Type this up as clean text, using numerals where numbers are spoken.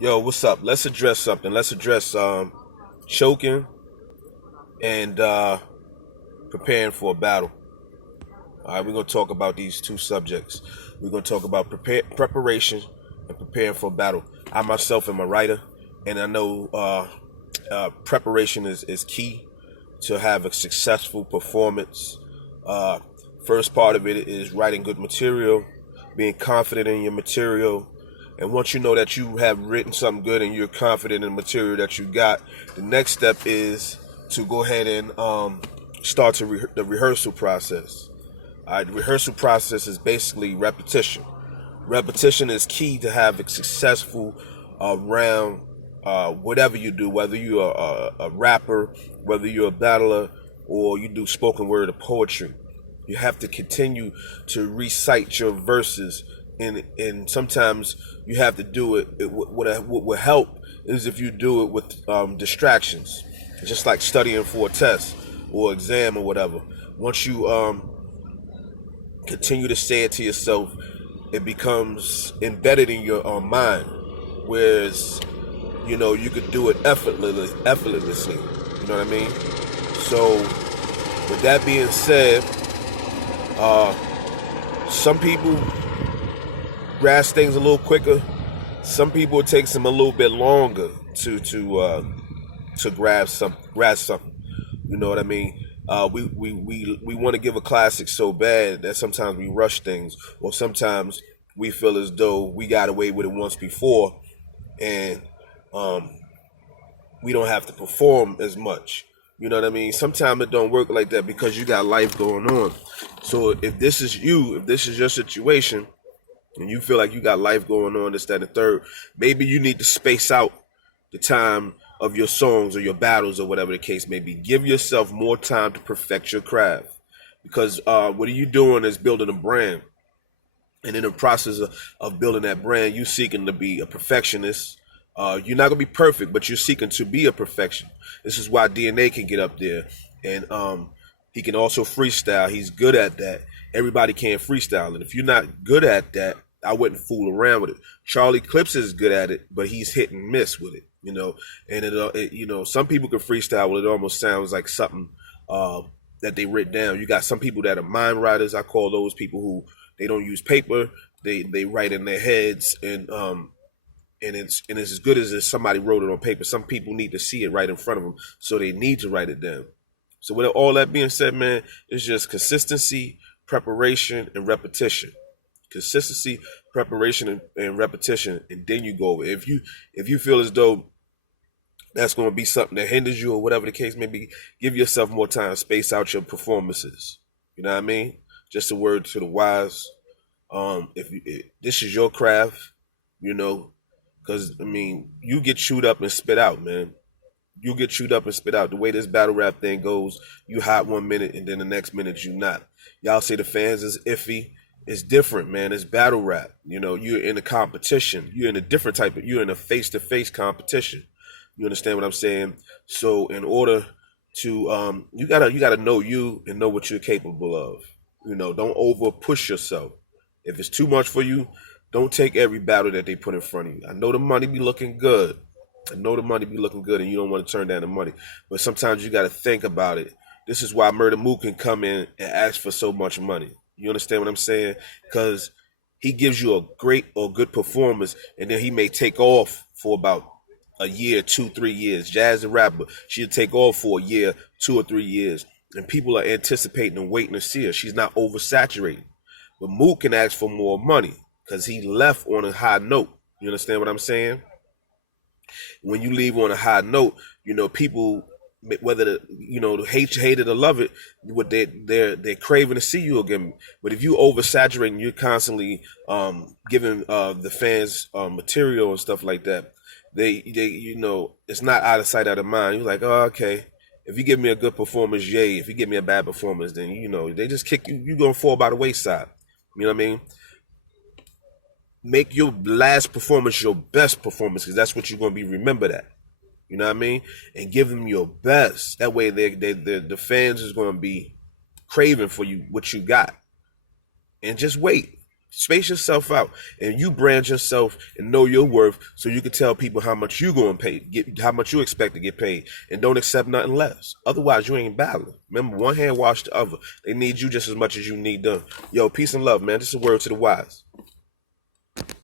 Yo, what's up? Let's address something. Let's address choking and preparing for a battle. All right, we're gonna talk about these two subjects. We're gonna talk about preparation and preparing for a battle. I myself am a writer, and I know preparation is key to have a successful performance. Uh, First part of it is writing good material, being confident in your material. And once you know that you have written something good and you're confident in the material that you got, the next step is to go ahead and start the rehearsal process. The rehearsal process is basically repetition. Repetition is key to have a successful round, whatever you do, whether you're a rapper, whether you're a battler, or you do spoken word or poetry. You have to continue to recite your verses, and sometimes you have to do it. What will help is if you do it with distractions, just like studying for a test or exam or whatever. Once you continue to say it to yourself, it becomes embedded in your mind. Whereas, you could do it effortlessly. You know what I mean? So, with that being said, uh, some people grasp things a little quicker. Some people it takes them a little bit longer to grasp something. You know what I mean? We want to give a classic so bad that sometimes we rush things, or sometimes we feel as though we got away with it once before, and um, we don't have to perform as much. You know what I mean? Sometimes it don't work like that because you got life going on. So if this is you, if this is your situation, and you feel like you got life going on, this, that, and the third, maybe you need to space out the time of your songs or your battles or whatever the case may be. Give yourself more time to perfect your craft, because what are you doing is building a brand, and in the process of building that brand, you seeking to be a perfectionist. You're not gonna be perfect, but you're seeking to be a perfection. This is why DNA can get up there, and he can also freestyle. He's good at that. Everybody can't freestyle, and if you're not good at that, I wouldn't fool around with it. Charlie Clips is good at it, but he's hit and miss with it. And some people can freestyle. Well, it almost sounds like something that they written down. You got some people that are mind writers. I call those people who they don't use paper. They write in their heads, and it's as good as if somebody wrote it on paper. Some people need to see it right in front of them, so they need to write it down. So with all that being said, man, it's just consistency, preparation, and repetition. Consistency, preparation, and repetition, and then you go over. If you feel as though that's going to be something that hinders you or whatever the case may be, give yourself more time, space out your performances. You know what I mean? Just a word to the wise. If this is your craft, you know, because I mean, you get chewed up and spit out, man. You get chewed up and spit out. The way this battle rap thing goes, you hot 1 minute and then the next minute you not. Y'all say the fans is iffy. It's different, man. It's battle rap. You're in a competition. You're in a different type of. You're in a face-to-face competition. You understand what I'm saying? So in order to, you gotta know you and know what you're capable of. Don't over push yourself. If it's too much for you, don't take every battle that they put in front of you. I know the money be looking good. And you don't want to turn down the money. But sometimes you got to think about it. This is why Murda Mook can come in and ask for so much money. You understand what I'm saying? Because he gives you a great or good performance, and then he may take off for about a year, 2-3 years. Jazz the rapper, she'll take off for a year, 2 or 3 years. And people are anticipating and waiting to see her. She's not oversaturated. But Mook can ask for more money because he left on a high note. You understand what I'm saying? When you leave on a high note, people, whether hate it or love it, what they're craving to see you again. But if you oversaturate and you're constantly giving the fans material and stuff like that, they it's not out of sight, out of mind. You're like, oh, okay. If you give me a good performance, yay. If you give me a bad performance, then they just kick you. You're gonna fall by the wayside. You know what I mean? Make your last performance your best performance, because that's what you're going to be remembered at. You know what I mean? And give them your best. That way the fans is going to be craving for you, what you got. And just wait. Space yourself out, and you brand yourself and know your worth, so you can tell people how much you going to pay, how much you expect to get paid, and don't accept nothing less. Otherwise, you ain't battling. Remember, one hand wash the other. They need you just as much as you need them. Yo, peace and love, man. This is a word to the wise.